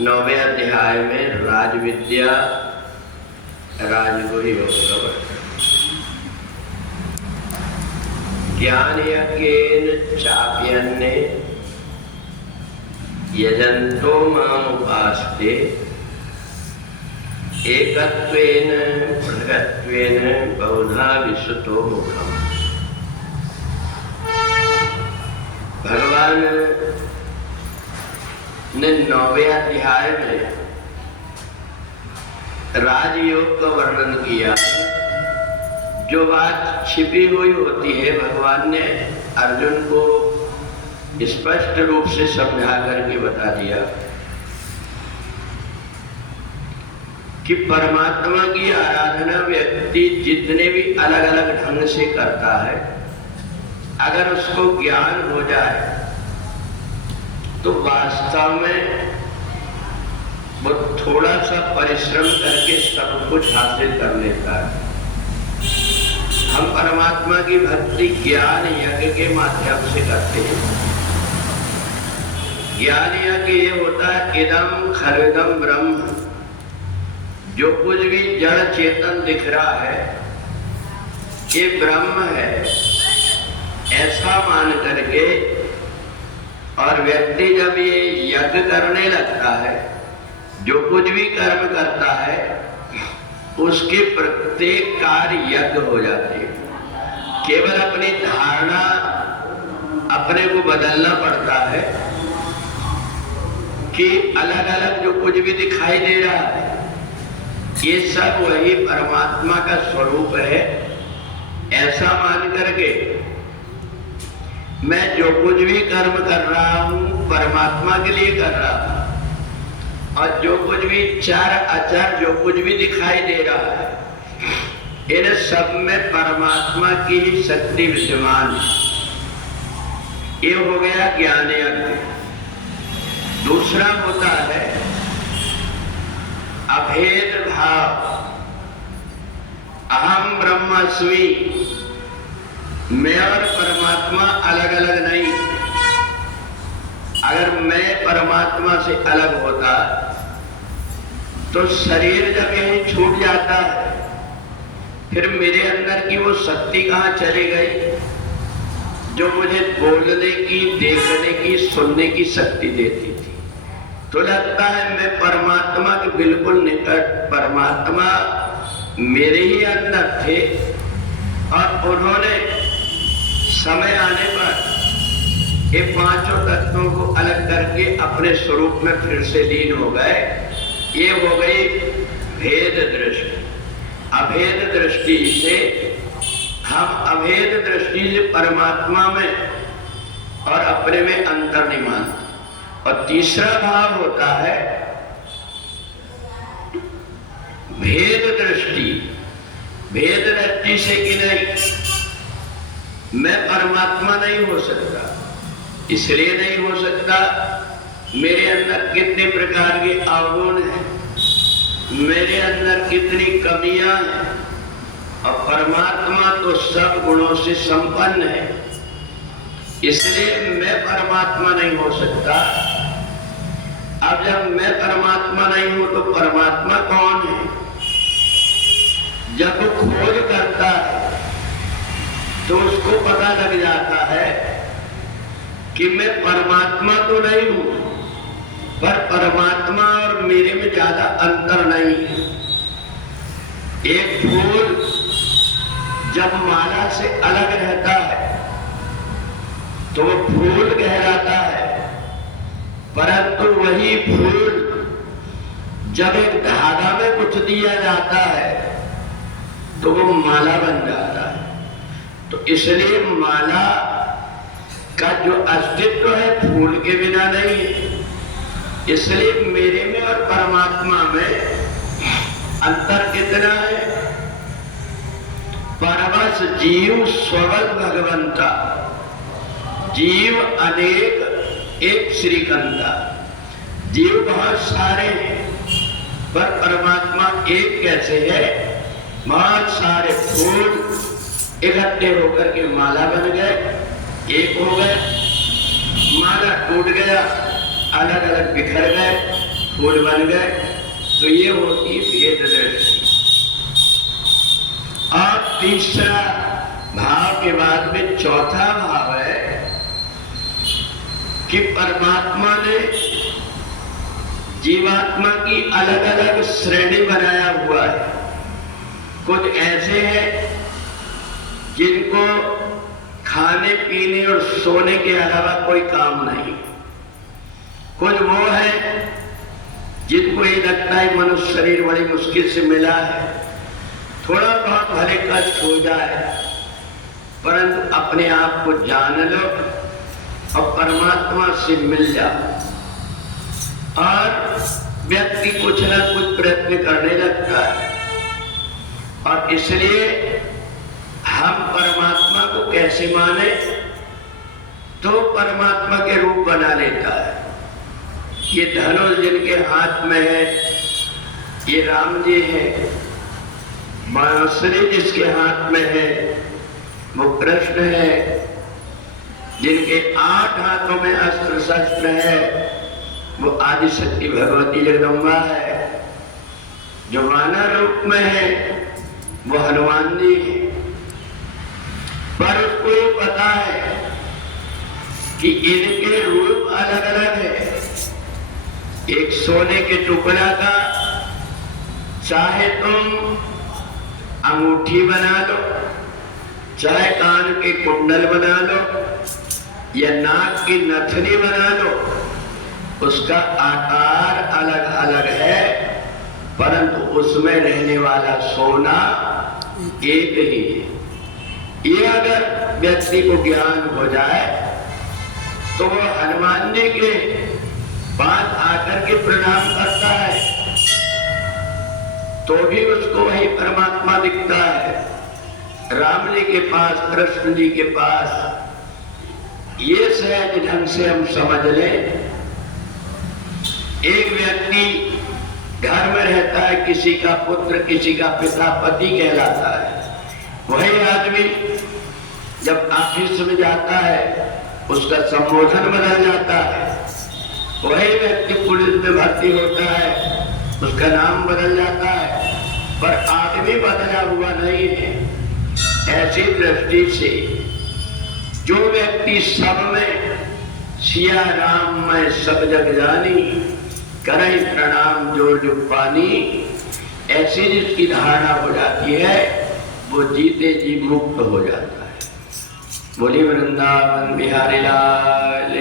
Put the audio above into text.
9वें अध्याय में राजविद्या राजगुरु योग का वर्णन। ज्ञान यज्ञेन चाप्यन्ने यजन्तो माम उपास्ते एकत्वेन पृथक्त्वेन बहुधा विश्रुतो मुखम्। भगवान ने 9वें अध्याय में राजयोग का वर्णन किया। जो बात छिपी हुई होती है भगवान ने अर्जुन को स्पष्ट रूप से समझा करके बता दिया कि परमात्मा की आराधना व्यक्ति जितने भी अलग अलग ढंग से करता है, अगर उसको ज्ञान हो जाए तो वास्तव में वो थोड़ा सा परिश्रम करके सब कुछ हासिल कर लेता है। हम परमात्मा की भक्ति ज्ञान यज्ञ के माध्यम से करते हैं। ज्ञान यज्ञ ये होता है इदम खलविदम ब्रह्म। जो कुछ भी जड़ चेतन दिख रहा है ये ब्रह्म है, ऐसा मान करके और व्यक्ति जब ये यज्ञ करने लगता है, जो कुछ भी कर्म करता है उसके प्रत्येक कार्य यज्ञ हो जाते हैं। केवल अपनी धारणा अपने को बदलना पड़ता है कि अलग अलग जो कुछ भी दिखाई दे रहा है ये सब वही परमात्मा का स्वरूप है, ऐसा मान करके मैं जो कुछ भी कर्म कर रहा हूं परमात्मा के लिए कर रहा हूं, और जो कुछ भी चर अचर जो कुछ भी दिखाई दे रहा है इन सब में परमात्मा की ही शक्ति विद्यमान है। ये हो गया ज्ञान यज्ञ। दूसरा होता है अभेद भाव। अहम ब्रह्मास्मि, मैं और परमात्मा अलग अलग नहीं। अगर मैं परमात्मा से अलग होता तो शरीर जब यहीं छूट जाता है फिर मेरे अंदर की वो शक्ति कहाँ चली गई जो मुझे बोलने की, देखने की, सुनने की शक्ति देती थी। तो लगता है मैं परमात्मा के बिल्कुल निकट, परमात्मा मेरे ही अंदर थे और उन्होंने समय आने पर ये पांचों तत्वों को अलग करके अपने स्वरूप में फिर से लीन हो गए। ये हो गई भेद दृष्टि। अभेद दृष्टि से हम अभेद दृष्टि से परमात्मा में और अपने में अंतर नहीं मानते। और तीसरा भाव होता है भेद दृष्टि। भेद दृष्टि से कि नहीं मैं परमात्मा नहीं हो सकता। इसलिए नहीं हो सकता मेरे अंदर कितने प्रकार के अवगुण हैं, मेरे अंदर कितनी कमियां हैं, और परमात्मा तो सब गुणों से संपन्न है। इसलिए मैं परमात्मा नहीं हो सकता। अब जब मैं परमात्मा नहीं हूं तो परमात्मा कौन है? जब वो खोज करता है तो उसको पता लग जाता है कि मैं परमात्मा तो नहीं हूं, पर परमात्मा और मेरे में ज्यादा अंतर नहीं है। एक फूल जब माला से अलग रहता है तो वो फूल कहलाता है, परंतु वही फूल जब एक धागा में गुंथ दिया जाता है तो वो माला बन जाता है। तो इसलिए माला का जो अस्तित्व है फूल के बिना नहीं है। इसलिए मेरे में और परमात्मा में अंतर कितना है? परमस जीव स्वबल भगवंता। जीव अनेक एक श्रीकंता। जीव बहुत सारे हैं पर परमात्मा एक कैसे है? बहुत सारे फूल इकट्ठे होकर के माला बन गए, एक हो गए, माला टूट गया, अलग अलग बिखर गए, फूल बन गए। तो ये होती भेद दृष्टि। और तीसरा भाव के बाद में चौथा भाव है कि परमात्मा ने जीवात्मा की अलग अलग श्रेणी बनाया हुआ है। कुछ ऐसे हैं जिनको खाने पीने और सोने के अलावा कोई काम नहीं। कुछ वो है जिनको ये लगता है मनुष्य शरीर बड़ी मुश्किल से मिला है, थोड़ा बहुत भले कष्ट हो जाए, परंतु अपने आप को जान लो और परमात्मा से मिल जाओ। और व्यक्ति कुछ ना कुछ प्रयत्न करने लगता है, और इसलिए हम परमात्मा को कैसे माने, तो परमात्मा के रूप बना लेता है। ये धनुष जिनके हाथ में है ये राम जी हैं, बांसुरी जिसके हाथ में है वो कृष्ण है, जिनके 8 हाथों में अस्त्र शस्त्र है वो आदिशक्ति भगवती जगदम्बा है, जो मानव रूप में है वो हनुमान जी है। पर उसको ये पता है कि इनके रूप अलग अलग है। एक सोने के टुकड़ा का चाहे तुम अंगूठी बना लो, चाहे कान के कुंडल बना लो, या नाक की नथनी बना लो, उसका आकार अलग अलग है, परंतु उसमें रहने वाला सोना एक ही है। ये अगर व्यक्ति को ज्ञान हो जाए तो वो हनुमान जी के पास आकर के प्रणाम करता है तो भी उसको वही परमात्मा दिखता है। राम जी के पास, कृष्ण जी के पास ये सहज ढंग से हम समझ लें। एक व्यक्ति घर में रहता है, किसी का पुत्र, किसी का पिता, पति कहलाता है। वही आदमी जब ऑफिस में जाता है उसका संबोधन बदल जाता है। वही व्यक्ति पुलिस में भर्ती होता है, उसका नाम बदल जाता है, पर आदमी बदला हुआ नहीं है। ऐसी दृष्टि से जो व्यक्ति सब में सिया राम मैं सब जग जानी, करई प्रणाम जो पानी, ऐसी जिसकी धारणा हो जाती है वो जीते जी मुक्त हो जाता है। बोली वृंदावन बिहारी लाल।